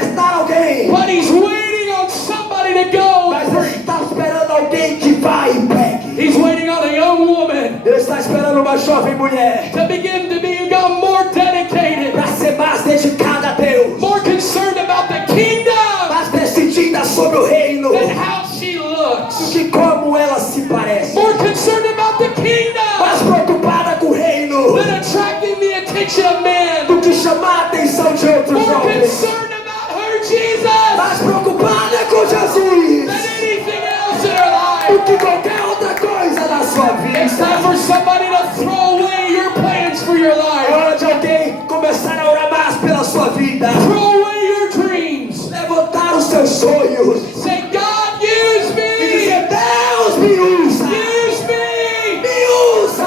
manifestar alguém. But he's waiting on somebody to go. Mas ele está esperando alguém que vai e pegue. He's waiting on a young woman Ele está esperando uma jovem mulher to begin to become more dedicated, para ser mais dedicada a Deus, more concerned about the kingdom mais decidida sobre o reino than how she do looks. que como ela se parece, More concerned about the kingdom mais preocupada com o reino than attracting the attention of men. do que chamar a atenção de outros More jovens, concerned about her Jesus mais preocupada com Jesus than anything else in her do life. que qualquer outra coisa na sua It's vida. time for somebody to throw away your plans for your É life. hora de alguém começar a orar mais pela sua vida, Throw away your dreams. levantar os seus sonhos Say, God, use e me. dizer: Deus me usa, Use me. me usa.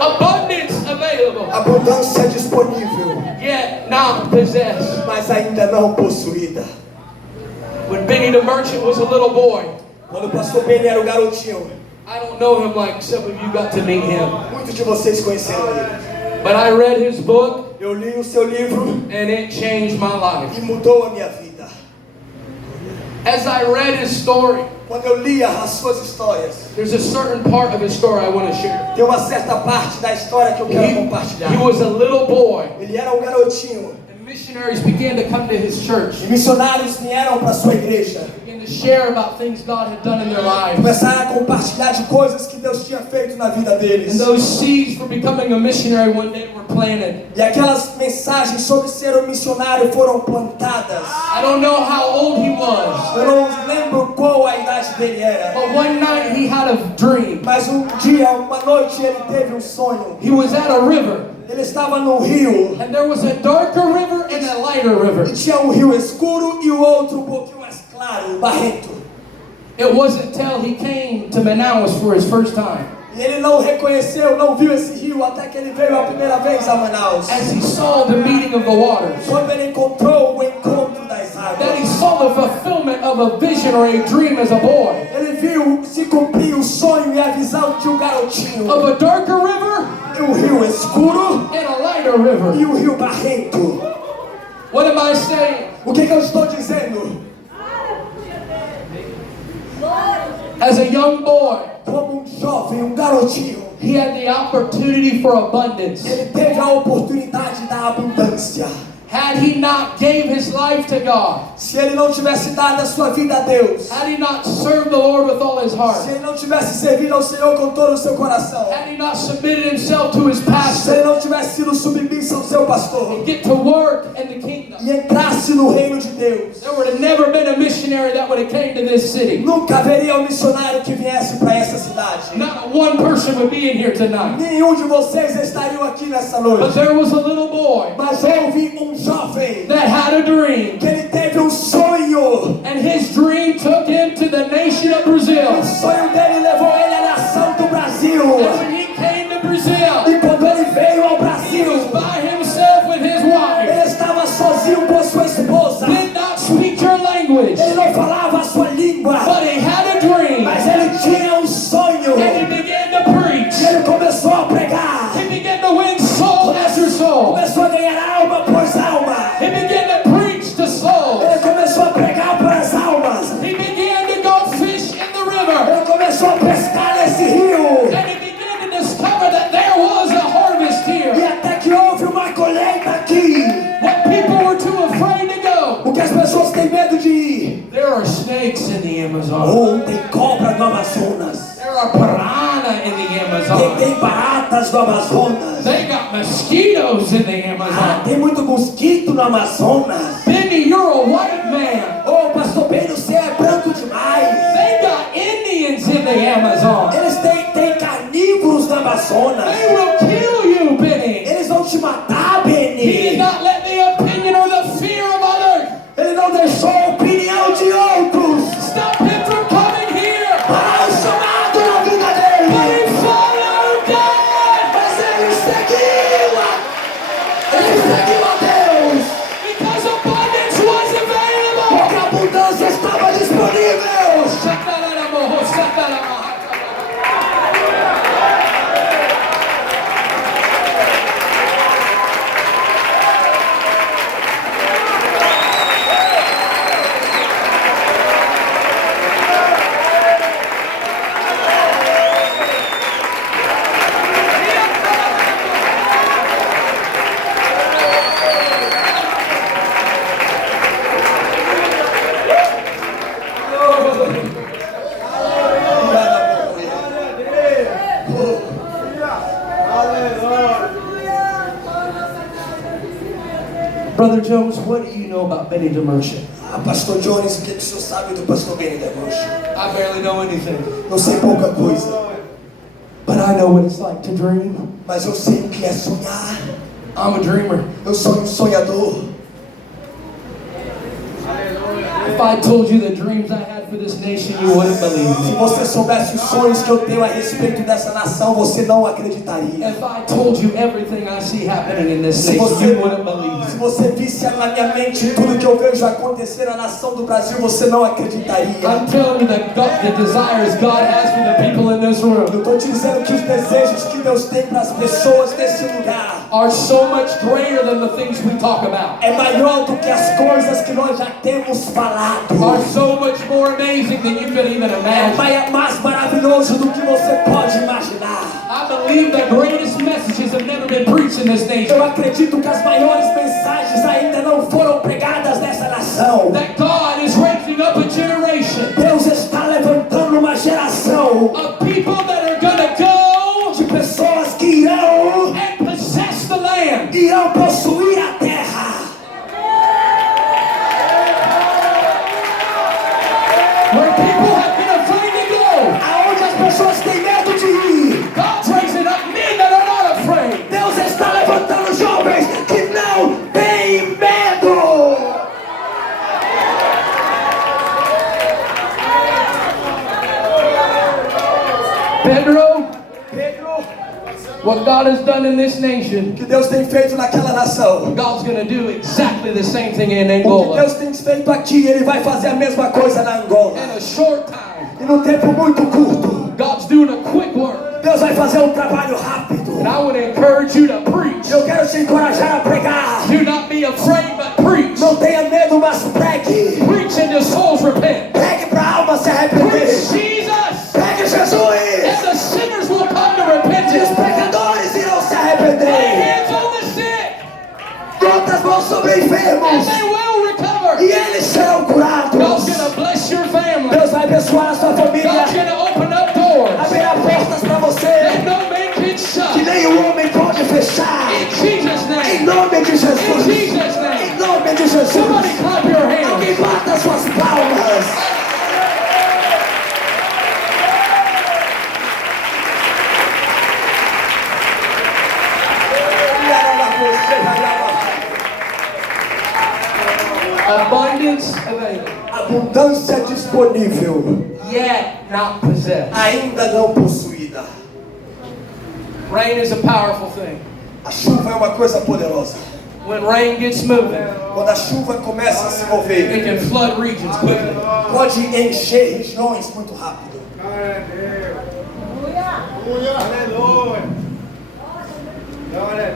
Abundance available, Abundância disponível, yet not possessed. mas ainda não possuída. When Benny the merchant was a little boy, Quando o pastor Benny era um garotinho, I don't know him like some of you got to meet him, muitos de vocês conheceram ele. but I read his book Eu li o seu livro and it changed my life. e mudou a minha vida. As I read his story, Quando eu lia as suas histórias, there's a certain part of his story I want to share. tem uma certa parte da história que eu quero compartilhar. He was a little boy, Ele era um garotinho and missionaries began to come to his church, e missionários vieram para sua igreja. began to share about things God had done in their lives. Começaram a compartilhar de coisas que Deus tinha feito na vida deles. And those seeds for becoming a missionary one day were planted. E aquelas mensagens sobre ser um missionário foram plantadas. I don't know how old he was, Eu não lembro qual a idade dele era, but one night he had a dream. mas um dia, uma noite, ele teve um sonho. He was at a river, Ele estava no rio and there was a darker river and a lighter river. e tinha um rio escuro e o outro um pouquinho mais claro, barrento. It wasn't till he came to Manaus for his first time, E ele não reconheceu, não viu esse rio até que ele veio a primeira vez a Manaus. as he saw the meeting of the waters, Quando ele encontrou o encontro das that he águas, saw the fulfillment of a vision or a dream as a boy, ele viu se cumprir o sonho e a visão de um garotinho. of a darker river E um rio escuro and a lighter river. e um rio barrento. What am I saying? O que eu estou dizendo? As a young boy, Como um jovem, um garotinho, he had the opportunity for abundance. ele teve a oportunidade da abundância. Had he not gave his life to God, Se ele não tivesse dado a sua vida a Deus, had he not served the Lord with all his heart, se ele não tivesse servido ao Senhor com todo o seu coração, had he not submitted himself to his se ele pastor, não tivesse sido submisso ao seu pastor get to work in the kingdom, e entrasse no reino de Deus, there would have never been a missionary that would have came to this city. nunca haveria um missionário que viesse para essa cidade. Not one person would be in here tonight. Nenhum de vocês estariam aqui nessa But noite. there was a little boy Mas houve um jovem that had a dream, que ele teve um sonho. and his dream took him to the nation of O Brazil. sonho dele levou ele à nação do Brasil. And when he came to Brazil, E quando ele veio ao he was Brasil, by himself with his wife. ele estava sozinho com sua esposa. Did not speak your language, Ele não falava a sua língua, but he had a dream, mas ele tinha um sonho. and he began to preach. E ele começou a pregar. He began to win soul after soul. Começou a ganhar alma após alma. He began to preach to souls. Ele começou a pregar para as almas. He began to go fish in the river, Ele começou a pescar nesse rio. and he began to discover that there was a harvest E here. até que houve uma colheita aqui. What people were too afraid to go. O que as pessoas têm medo de ir. There are snakes in the Amazon. Ou tem cobra no Amazonas. There are piranha in the Amazon. Tem baratas no Amazonas. They got mosquitoes in the Amazon. Tem muito mosquito no Amazonas. Benny, you're a white man. Ô, pastor Ben, você é branco demais. They got Indians in the Amazon. Eles têm carnívoros no Amazonas. They will kill you, Benny. Eles vão te matar, He did Benny. not let the opinion or the fear of others Ele não deixou a opinião de outros stop him from coming here. parar o chamado na vida But dele. he followed God Mas ele seguiu a Deus. because abundance was available. Porque a abundância estava disponível. Brother Jones, what do you know about Benny DeMerchant? Pastor Jones, o que o senhor sabe do pastor Benny DeMerchant? I barely know anything. Eu sei pouca coisa, But I know what it's like to dream. mas eu sei o que é sonhar. I'm a dreamer. Eu sou um sonhador. If I told you the dreams I had for this nation, you wouldn't believe Se me. você soubesse os sonhos que eu tenho a respeito dessa nação, você não acreditaria. If I told you everything I see happening in this Se nation, você, you wouldn't believe se me. você visse na minha mente tudo que eu vejo acontecer na nação do Brasil, você não acreditaria. I'm telling you the desires God has for the people in this room Eu estou te dizendo que os desejos que Deus tem para as pessoas desse lugar are so much greater than the things we talk about. é maior do que as coisas que nós já temos falado. Are so much more amazing than you could even imagine. É mais maravilhoso do que você pode imaginar. I believe the greatest messages have never been preached in this nation. Eu acredito que as maiores mensagens ainda não foram pregadas nessa nação. That God is raising up a generation Deus está levantando uma geração of people that are gonna go de pessoas que irão possess the land. possuir a terra. Where people have been afraid to go. Aonde as pessoas têm medo de ir. God's raising up men that are not afraid. Deus está levantando jovens que não têm medo. Pedro, Pedro, what God has done in this nation, o que Deus tem feito naquela nação. God's gonna do exactly the same thing in O que Angola. Deus tem feito aqui, Ele vai fazer a mesma coisa na Angola. In a short time, E num tempo muito curto, God's doing a quick work. Deus vai fazer um trabalho rápido. And I want to encourage you to preach. Eu quero te encorajar a pregar. Do not be afraid, but preach. Não tenha medo, mas pregue. Preach until souls repent. Pregue para a alma se Preach arrepender. Jesus, Pregue Jesus. and the sinners will come to E os repentance. pecadores irão se Lay arrepender. hands on the sick, Bota as mãos sobre and enfermos. they will recover. E eles serão curados. God's gonna bless your family. Deus vai abençoar a sua família. God's gonna open up doors Abrirá portas para você that no man can que shut. nenhum homem pode fechar. In Jesus' Em name. nome de In Jesus. Jesus' name. Em nome de Jesus. Somebody clap your hands. Alguém bata suas palmas. Abundance available, Abundância disponível, yet not possessed. ainda não possuída. Rain is a powerful thing. A chuva é uma coisa poderosa. When rain gets moving, Quando a chuva começa a se it mover, can flood regions quickly. pode encher regiões muito rápido.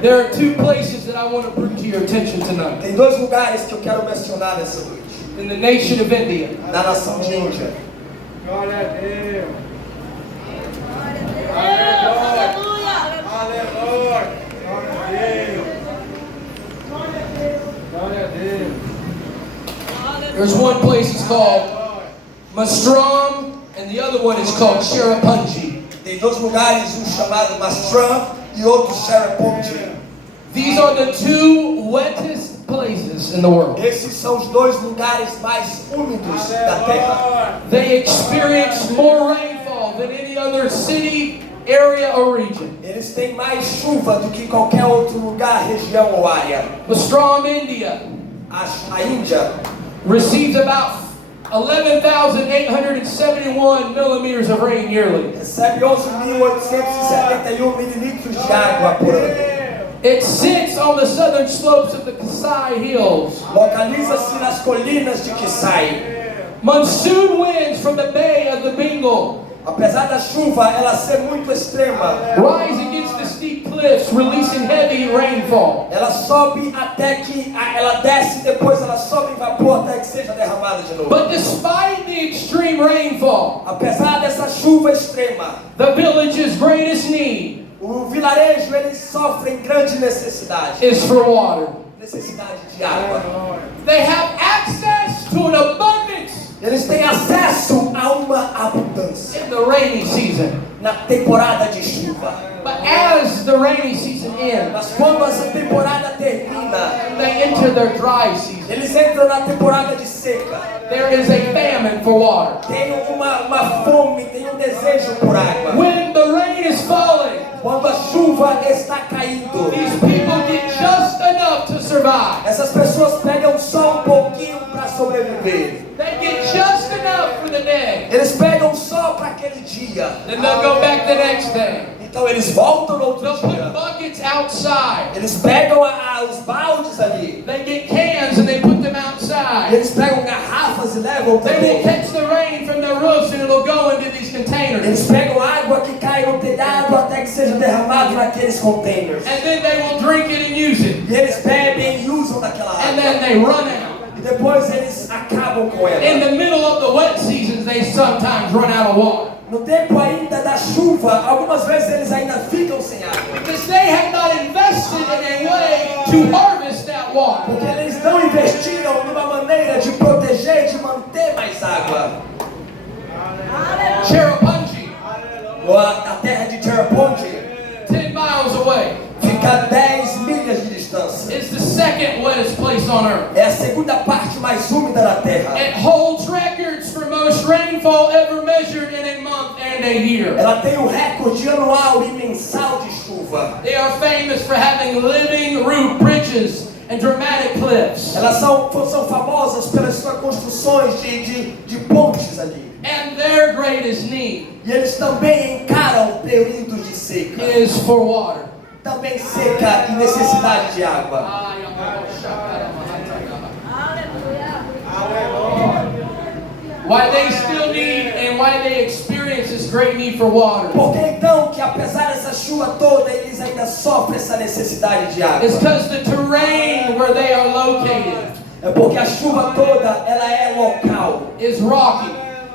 There are two places that I want to bring to your attention tonight. Tem dois lugares que eu quero mencionar nessa noite. In the nation of India, Na nação de Índia. there's one place it's called Mastram, and the other one is called Cherrapunji. Tem dois lugares, um chamado Mastram e outro Cherrapunji. These are the two wettest places in the world. Esses são os dois lugares mais úmidos da terra. They experience more rainfall than any other city, area, or region. Eles têm mais chuva do que qualquer outro lugar, região ou área. Mastram, India, A Índia receives about 11,871 millimeters of rain yearly. recebe 11.871 mililitros de água por ano. It sits on the southern slopes of the Kasai Hills. Localiza-se nas colinas de Kisai. Monsoon winds from the Bay of the Bengal Apesar da chuva ela ser muito extrema, rise against the steep cliffs, releasing heavy rainfall. ela sobe até que ela desce, depois ela sobe em vapor até que seja derramada de novo. But despite the extreme rainfall, Apesar dessa chuva extrema, the village's greatest need o vilarejo ele sofre grande necessidade, is for water. necessidade de água. They have access to an abundance Eles têm acesso a rainy season. na temporada de chuva. But as the rainy season ends, Mas quando essa temporada termina, they enter their dry season. eles entram na temporada de seca. There is a famine for water. Tem uma fome, tem desejo por água. When the rain is falling, Quando a chuva está caindo, these people get just enough to survive. essas pessoas pegam só pouquinho para sobreviver. They get just enough for the day. Eles pegam só para aquele dia. Then they'll go back the next day. Então eles voltam no outro They'll put dia. buckets outside. Eles pegam os baldes ali. They get cans and they put them E outside. eles pegam garrafas e levam They will também. catch the rain from their roofs and it'll go into these containers. Eles pegam água que cai no telhado até que seja derramado naqueles containers. And then they will drink it and use it. E eles bebem e usam daquela And água. then they run out. E depois eles acabam com ela. In the middle of the wet seasons, they sometimes run out of water. No tempo ainda da chuva, algumas vezes eles ainda ficam sem água. Because they have not invested in a way to harvest that water. Porque eles não investiram numa maneira de proteger e de manter mais água. Cherrapunji, A terra de Cherrapunji 10 miles away, fica a 10 milhas de distância. is the second wettest place on earth. É a segunda parte mais úmida da terra. It holds records for most rainfall ever measured in a month and a year. Ela tem o recorde anual e mensal de chuva. They are famous for having living root bridges and dramatic cliffs. Elas são famosas pelas suas construções de pontes ali. And their greatest need E eles também encaram períodos de seca. is for water. Também seca e necessidade de água. Why they still need and why they experience this great need for water Porque então que apesar dessa chuva toda, eles ainda sofrem essa necessidade de água. is because the terrain where they are located É porque a chuva toda, ela é local. is rocky,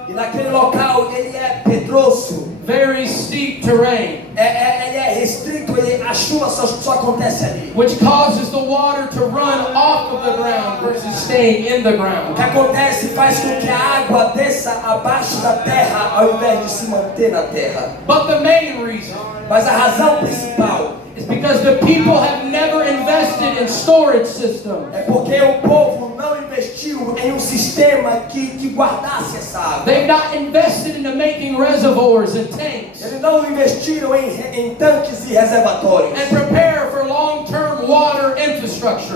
E naquele local ele é pedroso. very steep terrain, Ele é restrito, a chuva só acontece ali. which causes the water to run off of the ground versus staying in the O ground. que acontece faz com que a água desça abaixo da terra ao invés de se manter na terra. But the main reason Mas a razão principal is because the people have never invested in storage systems. é porque o povo não investiu em um sistema que guardasse essa água. They've not invested into making reservoirs and tanks Eles não investiram em tanques e reservatórios and prepare for long-term water infrastructure.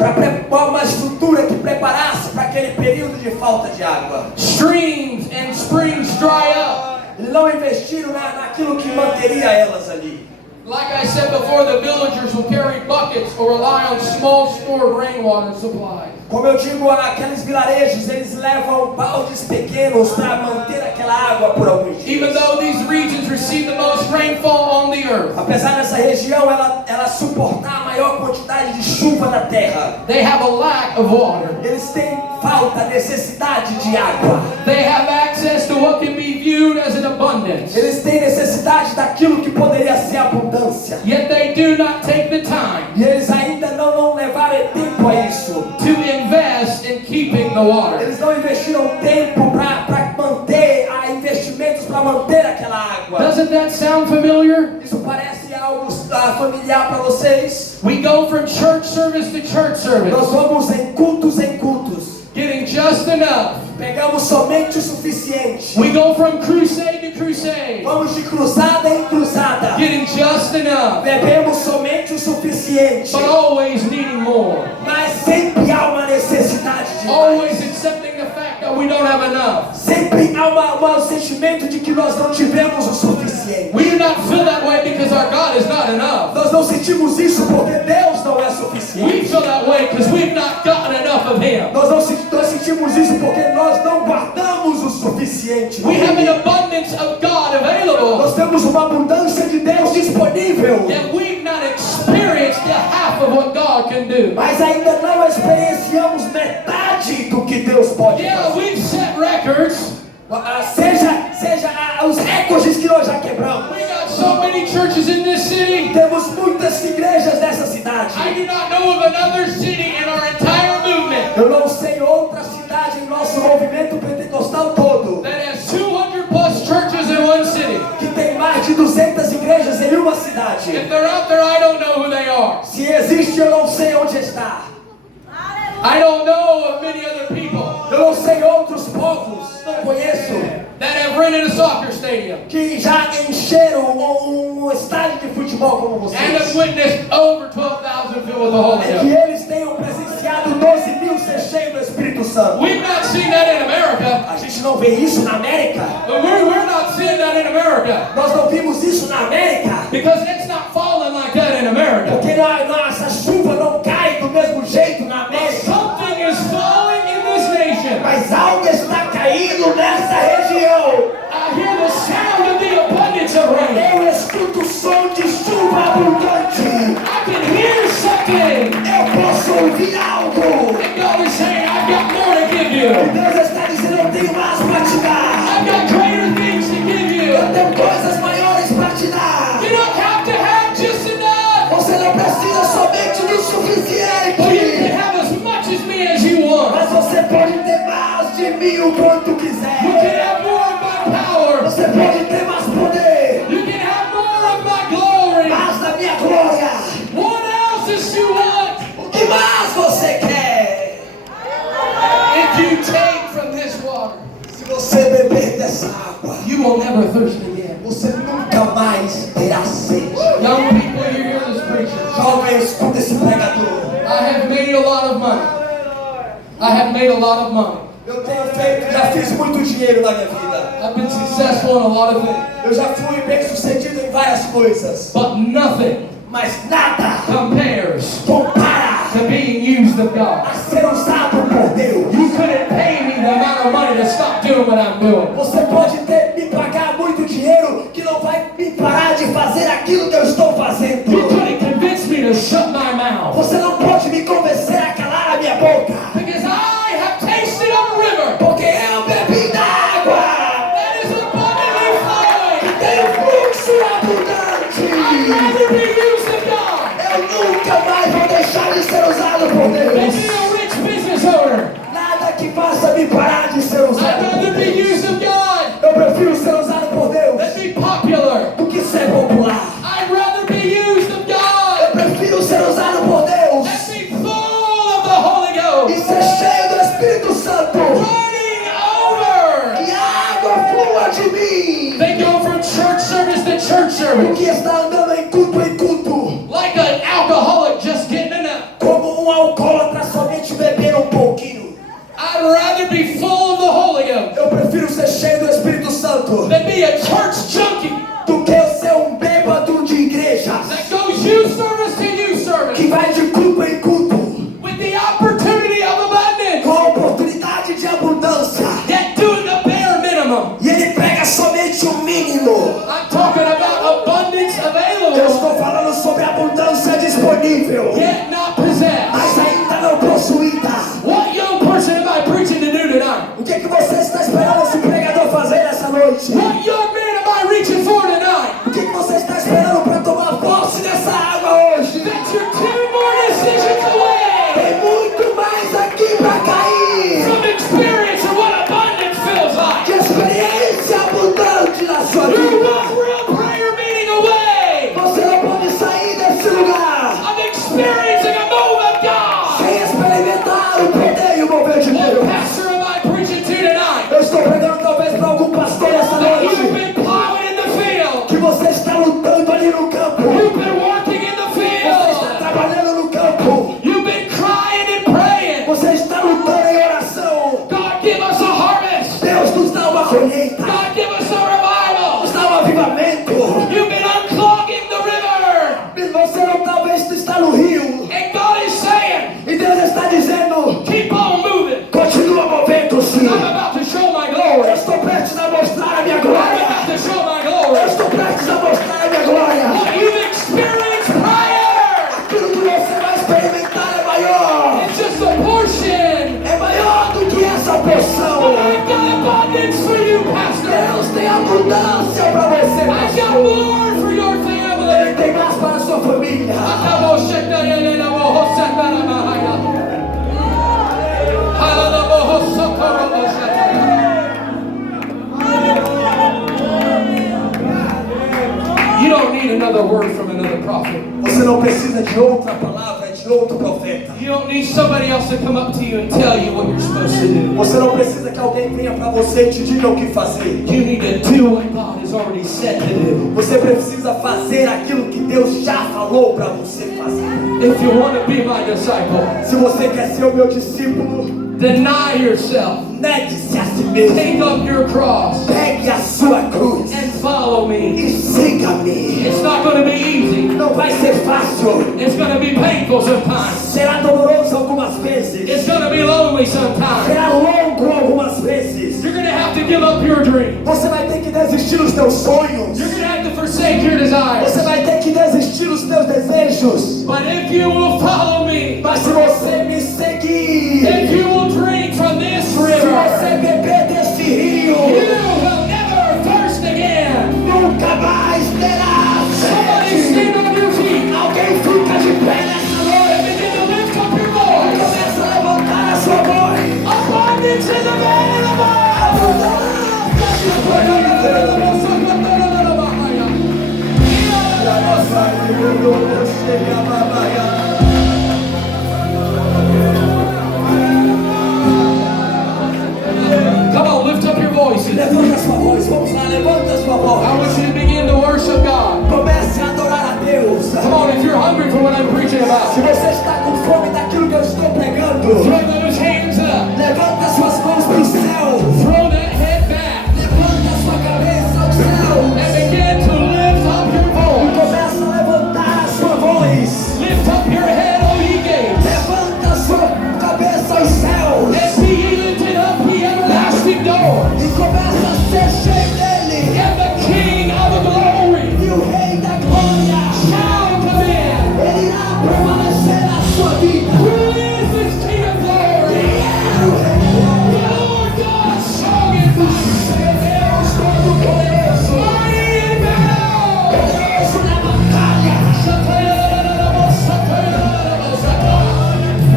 para uma estrutura que preparasse para aquele período de falta de água. Streams and springs dry up. Eles não investiram naquilo que manteria elas ali. Like I said before, the villagers will carry buckets or rely on small stored rainwater supplies. Como eu digo, aqueles vilarejos, eles levam baldes pequenos para manter aquela água por alguns dias. Even though these regions receive the most rainfall on the earth, Apesar dessa região ela suportar a maior quantidade de chuva na terra, they have a lack of water. eles têm falta, necessidade de água. They have access to what can be viewed as an abundance. Eles têm necessidade daquilo que poderia ser abundância. Yet they do not take the time E eles ainda não levaram tempo a isso. to invest in keeping the water. Eles não investiram tempo para manter, investimentos para manter aquela água. Doesn't that sound familiar? Isso parece algo familiar para vocês? We go from church service to church service, Nós vamos em cultos, getting just enough. pegamos somente o suficiente. We go from crusade to crusade, Vamos de cruzada em cruzada, getting just enough, bebemos somente o suficiente, but always needing more. mas sempre há uma necessidade de mais. Always accepting the fact that we don't have enough. Sempre há um sentimento de que nós não tivemos o suficiente. We do not feel that way because our God is not enough. Nós não sentimos isso porque Deus não é We suficiente. feel that way because we've not gotten enough of Him. Nós sentimos isso porque nós não guardamos o suficiente. We have an abundance of God available, Nós temos uma abundância de Deus disponível, yet we've not experienced the half of what God can do. mas ainda não experienciamos metade do que Deus pode Yeah, fazer. we've set records. Seja os recordes que nós já quebramos. We got so many churches in this city. Temos muitas igrejas nessa cidade. I do not know of another city in our entire movement Eu não sei outra cidade em nosso movimento pentecostal todo that has 200 plus churches in one city. que cidade. If they're out there, I don't know who they are. Se existe, eu não sei onde está. I don't know of many other people Eu não sei outros povos, não conheço, that have rented a soccer stadium que já encheram um estádio de futebol como and have vocês. witnessed over 12,000 filled with the Holy É que Ghost. eles tenham presenciado 12.000 ser cheios do Espírito Santo. We've not seen that in America. A gente não vê isso na América. But we're not seeing that in America Nós não vimos isso na América. because it's not falling like that in America. Porque essa chuva não cai do mesmo jeito na América. Something is falling in this nation. Mas algo está caindo nessa região. I hear the sound of the abundance of rain. Eu escuto o som de chuva abundante. I can hear something. Eu posso ouvir algo. And God is saying, I've got more to give you. Deus está dizendo, eu tenho mais para te dar. I've got greater things to give you. Eu tenho coisas maiores para te dar. You don't have to have just enough. Você não precisa somente do But you suficiente. can have as much as me as you want. Mas você pode ter mais de mim o quanto quiser. You can have more of my power. Você pode ter mais poder. You can have more of my glory. Mais da minha glória. What else does you want? O que mais você quer? If you take from this water, Se você beber dessa água, you will never thirst again. você nunca mais terá sede. Young people, you hear this preacher. Jovem, escuta esse pregador. I have made a lot of money. I have made a lot of money. Eu tenho feito, já fiz muito dinheiro na minha vida. I've been successful in a lot of things. Eu já fui bem sucedido em várias coisas. But nothing Mas nada compares compara to being used of God. a ser usado por Deus. You couldn't pay me the amount of money to stop doing what I'm doing. Você pode me pagar muito dinheiro que não vai me parar de fazer aquilo que eu estou fazendo. You couldn't convince me to shut my mouth. Você não pode me convencer a calar a minha boca. Because I have tasted of a river Porque eu bebi da água. that is abundantly flowing. Tem fluxo abundante. I'd rather be used of God Eu nunca mais vou deixar de ser usado por than Deus. be a rich business owner. Nada que faça me parar de ser I'd usado por rather be Deus. used of God Eu prefiro ser usado por Deus than be popular. do que ser popular. I'd rather be used of Eu God prefiro ser usado por Deus than be full of the Holy e Ghost. ser cheio do Espírito Santo. Running over. Que a água flua de mim. They go from church service to church O service. que está andando em culto, Like an alcoholic just getting enough. como alcoólatra somente beber um pouquinho. I'd rather be full of the Holy Ghost Eu prefiro ser cheio do Espírito Santo than be a church junkie do que eu ser um bêbado de igrejas that goes youth service to youth service que vai de culto em culto with the opportunity of abundance, com a oportunidade de abundância yet doing the bare minimum. e ele pega somente o mínimo. I'm talking about abundance Eu available, estou falando sobre abundância disponível, yet not possessed. mas ainda não possuída. What young person am I preaching to do tonight? O que é que você está esperando esse pregador fazer nessa noite? What young man am I reaching for tonight? O que é que você está esperando para tomar posse dessa água hoje? That you're two more decisions away Tem muito mais aqui para cair. from experience of what abundance feels like. De experiência abundante na sua You're vida. one real prayer meeting away Você não pode sair desse lugar of experiencing a move of God. sem experimentar o poder e o mover de What Deus. pastor am I preaching to tonight? Eu estou pregando talvez para algum pastor essa That you've noite been plowing in the field. que você está lutando ali no campo. You've been working in the Você está field. trabalhando no campo. You've been crying and praying. Você está lutando em oração. God, give us a harvest. Deus nos dá uma colheita. God, give us a revival. Nos dá um avivamento. You've been unclogging the river. Você não talvez está no rio. And God is saying, E Deus está dizendo, keep on moving. continua movendo-se. I'm about to show my Eu glory. estou prestes a mostrar a minha I'm glória. about to show my Eu glory. estou prestes a mostrar a minha glória. What you've experienced prior, Aquilo que você vai experimentar é maior. it's just a portion. É maior do que essa porção. But I've got abundance for you, Pastor. Deus tem abundância para você, I've got pastor. more for your Ele family. tem mais para a sua família. You don't need another word from Você não precisa de outra palavra, de outro profeta. You don't need somebody else to come up to you and tell you what you're supposed to do. Você não precisa que alguém venha para você e te diga o que fazer. You need to do what God has already said to do. Você precisa fazer aquilo que Deus já falou para você fazer. If you want to be my disciple, Se você quer ser o meu discípulo, deny yourself, negue-se a si mesmo. take up your cross, Pegue a sua cruz and follow me. e siga-me. It's not going to be easy. Não vai ser fácil. It's going to be painful sometimes. Será doloroso algumas vezes. It's going to be lonely sometimes. Será longo algumas vezes. You're going to have to give up your dream. Você vai ter que desistir dos teus sonhos. You're going to have to forsake your desires. Você vai ter que desistir dos teus desejos. But if you will follow me, Mas se você me seguir, if you will drink from this se river, você beber desse rio, you will never thirst again. nunca mais terá Somebody sede. stand on your feet Alguém fica de pé nessa and noite. begin to lift up your voice. Começa a levantar a sua voz. Abundance is available. Come on, lift up your voices. Levanta a sua voz. Vamos lá, levanta a sua I want voz. you to begin to worship God. Comece a adorar a Deus. Come on, if you're hungry for what I'm preaching Se about, você está com fome daquilo que eu estou pregando, throw those hands up. levanta suas mãos para o céu. Throw that head back Levanta a sua cabeça ao céu. and begin to lift up your voice. Começa a levantar a sua voz. Lift up your head, O ye gates, Levanta a sua cabeça aos céus. and be ye lifted up, ye everlasting doors, E começa a ser cheio dele. and the King of the glory E o Rei da Glória, shall come in. ele irá permanecer na sua vida. Who is this King of glory? Quem é o Rei da Glória? The Lord God, strong and mighty, Deus Todo-Poderoso, mighty in battle. poderoso na batalha.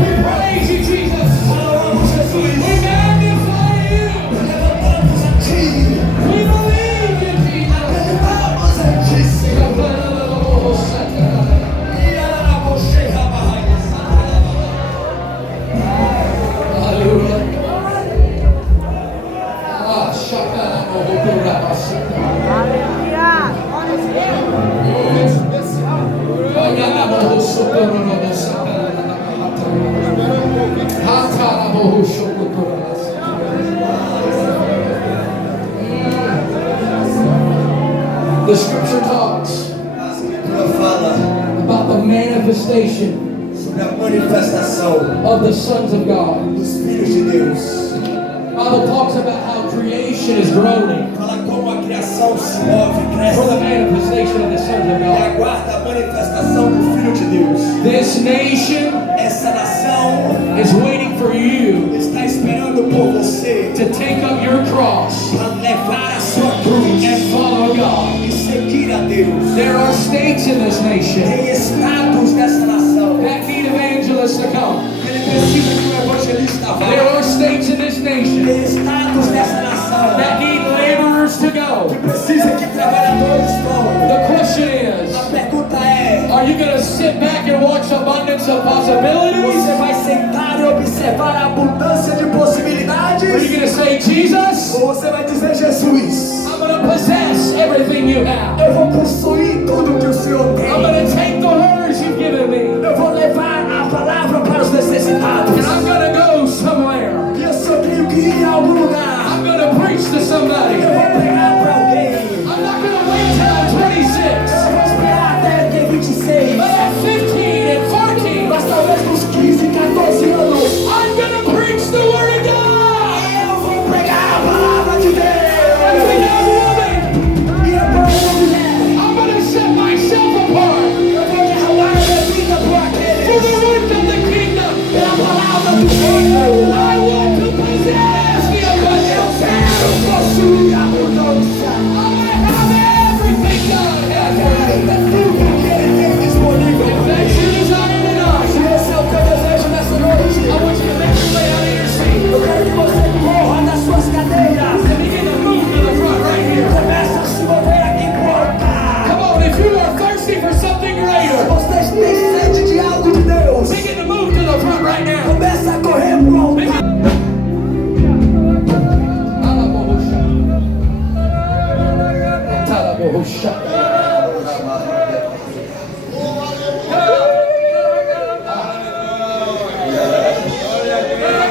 We praise you, Jesus. Alabamos Jesus. We magnify you. Levantamos a ti. We believe you, Jesus. Acreditamos em ti, Senhor. E alabamos-te, Rabaia. Hallelujah. Ah, shakarabohokurabasata. The scripture talks A Escritura fala about the manifestation sobre a manifestação of the sons of God. dos filhos de Deus. The Bible talks about how creation is groaning Fala como a criação se move, for the cresce manifestation of the sons of e God. aguarda a manifestação do Filho de Deus. This nation Essa nação is waiting for you está esperando por você to take up your cross para levar a sua cruz and follow God. e seguir a Deus. There are states in this nation Tem estados dessa nação. that need evangelists to come. Ele precisa que o evangelista There vá. are states in this nation Tem estados dessa nação. that need laborers to go. Precisa que trabalhadores vão. The question is, A pergunta é: are you going to sit back and watch abundance of possibilities? você vai sentar e observar a abundância de Or are you possibilidades? going to say, Jesus, Ou você vai dizer: Jesus, I'm going to possess everything you have. eu vou possuir tudo que o Senhor I'm tem. going to take the words you've given me, Eu vou levar a palavra para os necessitados. and I'm going to go somewhere. E eu só tenho que ir a algum lugar. I'm going to preach to somebody. Eu vou pregar para alguém. I'm not going to wait till I'm 26. Eu vou esperar até ter 26. But at 15 and 14, Mas talvez nos 15, 14 anos. I'm going to preach the word of God. Eu vou pregar a palavra de I'm Deus. a young woman. E eu vou mulher. I'm going to set myself apart. right now. Começa a correr pro altar.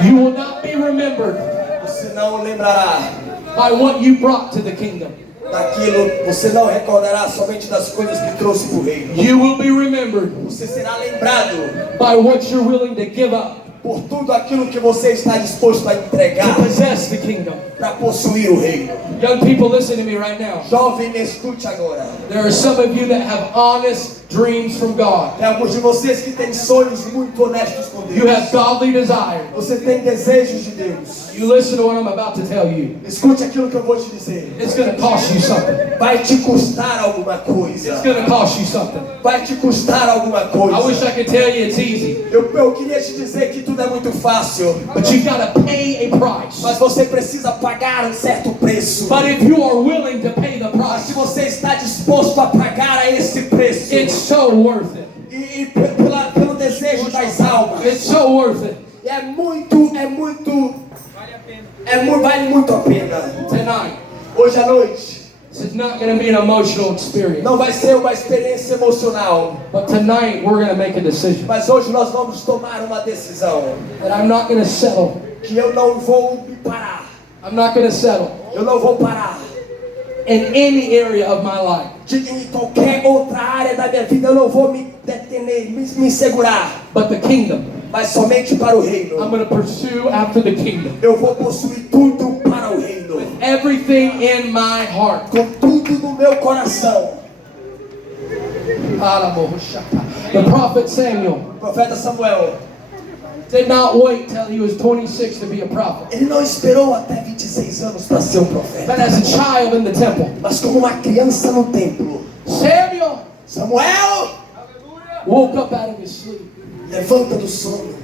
You will not be remembered Você não lembrará by what you brought to the kingdom. daquilo, você não recordará somente das coisas que trouxe pro reino. You will be remembered Você será lembrado by what you're willing to give up por tudo aquilo que você está disposto a entregar to possess the kingdom. para possuir o reino. Young people, listen to me right now. Jovem, me escute agora. There are some of you that have honest dreams from God. Tem alguns de vocês que têm sonhos muito honestos com You Deus. have godly desire. Você tem desejos de Deus. You listen to what I'm about to tell you. Escute aquilo que eu vou te dizer. It's going to cost you something. Vai te custar alguma coisa. It's going to cost you something. Vai te custar alguma I wish coisa. I could tell you it's easy, Eu queria te dizer que tudo é muito fácil, but you've got to pay a price. mas você precisa pagar um certo preço. But if you are willing to pay the Mas se price, você está disposto a pagar a esse preço, it's so worth it. e pelo desejo das almas, It's so worth it. vale muito a pena. Tonight, Hoje à noite, this is not going to be an emotional experience, não vai ser uma experiência emocional, but tonight we're going to make a decision mas hoje nós vamos tomar uma decisão, that I'm not going to settle. que eu não vou me parar, I'm not going to settle eu não vou parar, in any area of my life, em qualquer outra área da minha vida, eu não vou me detener, me segurar, but the kingdom. mas somente para o I'm reino. going to pursue after the kingdom. Eu vou possuir tudo para o reino, Everything in my heart. com tudo no meu coração. The prophet Samuel O profeta Samuel, did not wait till he was 26 to be a prophet, ele não esperou até 26 anos para ser um profeta, but as a child in the temple. mas como uma criança no templo. Samuel Samuel, woke up out of his sleep. levanta do sono.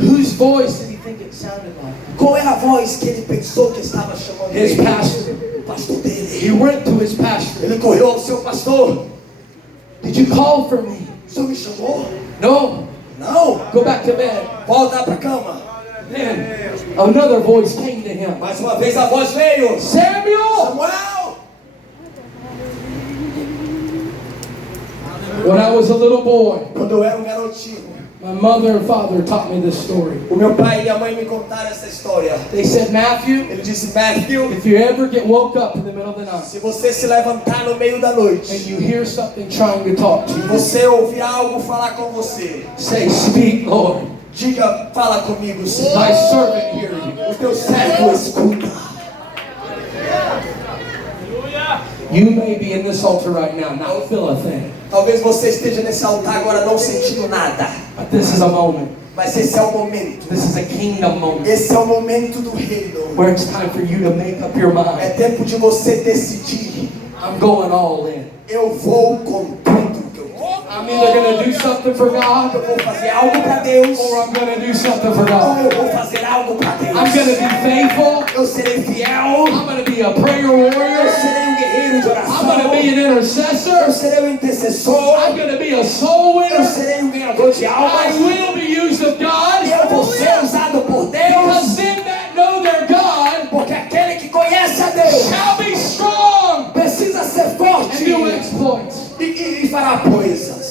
Whose voice did he think it sounded like? Qual é a voz que ele pensou que estava chamando His ele? pastor. O pastor He dele. went to his pastor. Ele correu ao seu pastor. Did you call for me? O senhor me chamou? No. Não. Go back to bed. Volta para a cama. Then another voice came to him. Mais uma vez a voz veio. Samuel! Samuel. When I was a little boy, Quando eu era um garotinho, my mother and father taught me this story. o meu pai e minha mãe me contaram essa história. They said, Matthew, Ele disse, Matthew, if you ever get woke up in the middle of the night se você se levantar no meio da and noite you hear something trying to talk to e you, você ouvir algo falar com você, say, speak, Lord. diga, fala comigo, Senhor. Thy servant hear you. O teu servo escuta. You may be in this altar right now, not feel a thing. Talvez você esteja nesse altar agora não sentindo nada, But this is a moment. mas esse é o momento. This is a kingdom moment Esse é o momento do reino. where it's time for you to make up your É mind. tempo de você decidir. I'm going all in. Eu vou com tudo que eu tenho. I'm either going to do something for God Eu vou fazer algo para Deus, or I'm going to do something for ou God. eu vou fazer algo para I'm going to Deus. be faithful. Eu serei fiel. I'm going to be a prayer Eu warrior. serei um guerreiro de I'm going to be oração. an Eu intercessor. serei um intercessor. I'm going to be a soul Eu winner. serei um ganhador de I almas. will be used of God. Eu vou ser usado por Because Deus. them that know their God Porque aquele que conhece a Deus shall be strong precisa ser and forte do exploits. e fará coisas.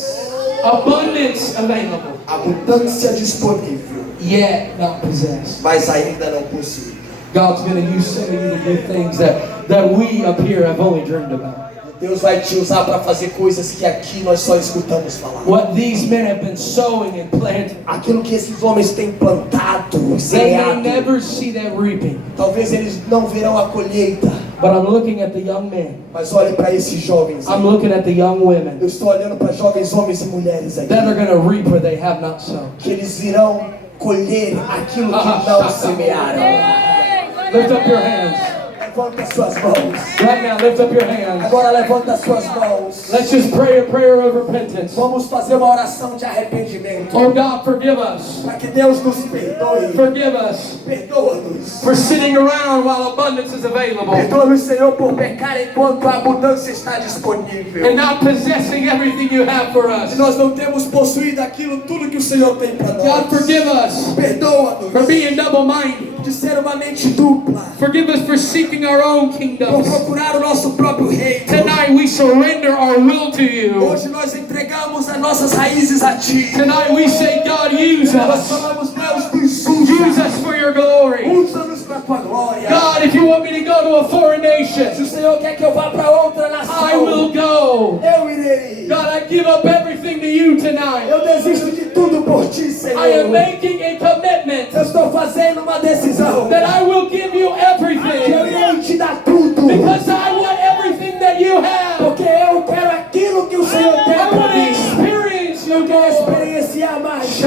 Abundance available, Abundância disponível, yet not possessed. mas ainda não possui. God's going to use some of you to do things that we up here have only dreamed about. Deus vai te usar para fazer coisas que aqui nós só escutamos falar. What these men have been sowing and planting, Aquilo que esses homens têm plantado, they may semeado, never see that reaping. talvez eles não verão a colheita. But I'm looking at the young men. Mas olhe para esses jovens. I'm looking at the young women Eu estou olhando para jovens homens e mulheres aqui. that are going to reap where they have not sown. Que eles irão colher aquilo que não semearam. Lift up your hands. levanta as suas mãos. Right now, lift up your hands. Agora levanta as suas mãos. Let's just pray a prayer of repentance. Vamos fazer uma oração de arrependimento. Oh God, forgive us. Para que Deus nos perdoe. Forgive us Perdoa-nos. for sitting around while abundance is available Perdoa-nos, Senhor, por pecar enquanto a abundância está disponível. and not possessing everything you have for E us. nós não temos possuído aquilo tudo que o Senhor tem para God, nós. forgive us for Perdoa-nos being double-minded. de ser uma mente dupla. Forgive us for seeking our own Por kingdoms. procurar o nosso próprio reino. Tonight we surrender our will to you. Hoje nós entregamos as nossas raízes a Ti. Tonight we say, God, use Nós us. falamos, Deus, nos Use usa. us for your glory. Usa-nos para a Tua glória. God, if you want me to go to a foreign Se nation, o Senhor quer que eu vá para outra nação, I will go. eu irei. God, I give up everything to you tonight. Eu desisto de tudo por Ti, Senhor. I am making a commitment Eu estou fazendo uma decisão. that I will give you Que eu everything irei te dar tudo. because I want everything that you have. Porque eu quero aquilo que o Senhor tem I para want to mim. experience you, Eu quero Lord. experienciar mais.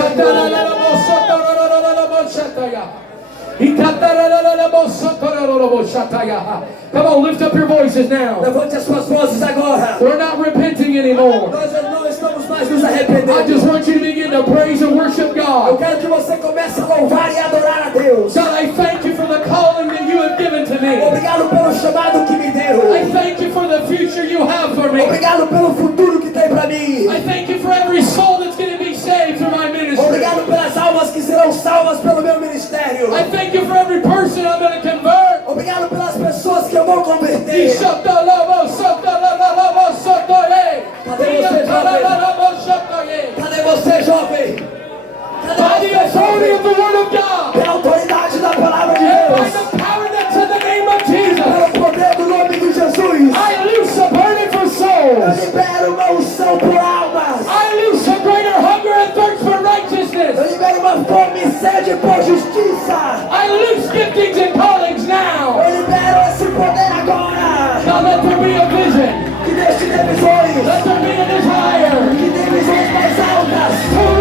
Come on, lift up your voices now. Levante as suas vozes agora. We're not repenting anymore. Nós não estamos mais nos I arrependendo. just want you to begin to praise and worship Eu God. quero que você comece a louvar e adorar a Deus. God, I thank you for the calling that you have given to me. Obrigado pelo chamado que me deu. I thank you for the future you have for me. Obrigado pelo futuro que tem para mim. I thank you for every soul that's going to be saved through my ministry. Obrigado pelas almas que serão salvas pelo meu ministério. I thank you for every person I'm going to convert. Obrigado pelas pessoas que eu vou converter. Cadê Cadê você, jovem? By Cadê the você, authority of jovem? the Word of God, Pela autoridade da palavra de and by Deus. the power that's in the name of Jesus, Pelo poder do nome de Jesus. I loose a burning for Eu souls. libero uma unção por almas. I loose a greater hunger and thirst for Eu righteousness. libero uma fome e sede por justiça. I loose giftings and callings now. Eu libero esse poder agora. Now let there be a vision. Que Deus te dê visões. Let there be a desire Que dê visões mais altas. to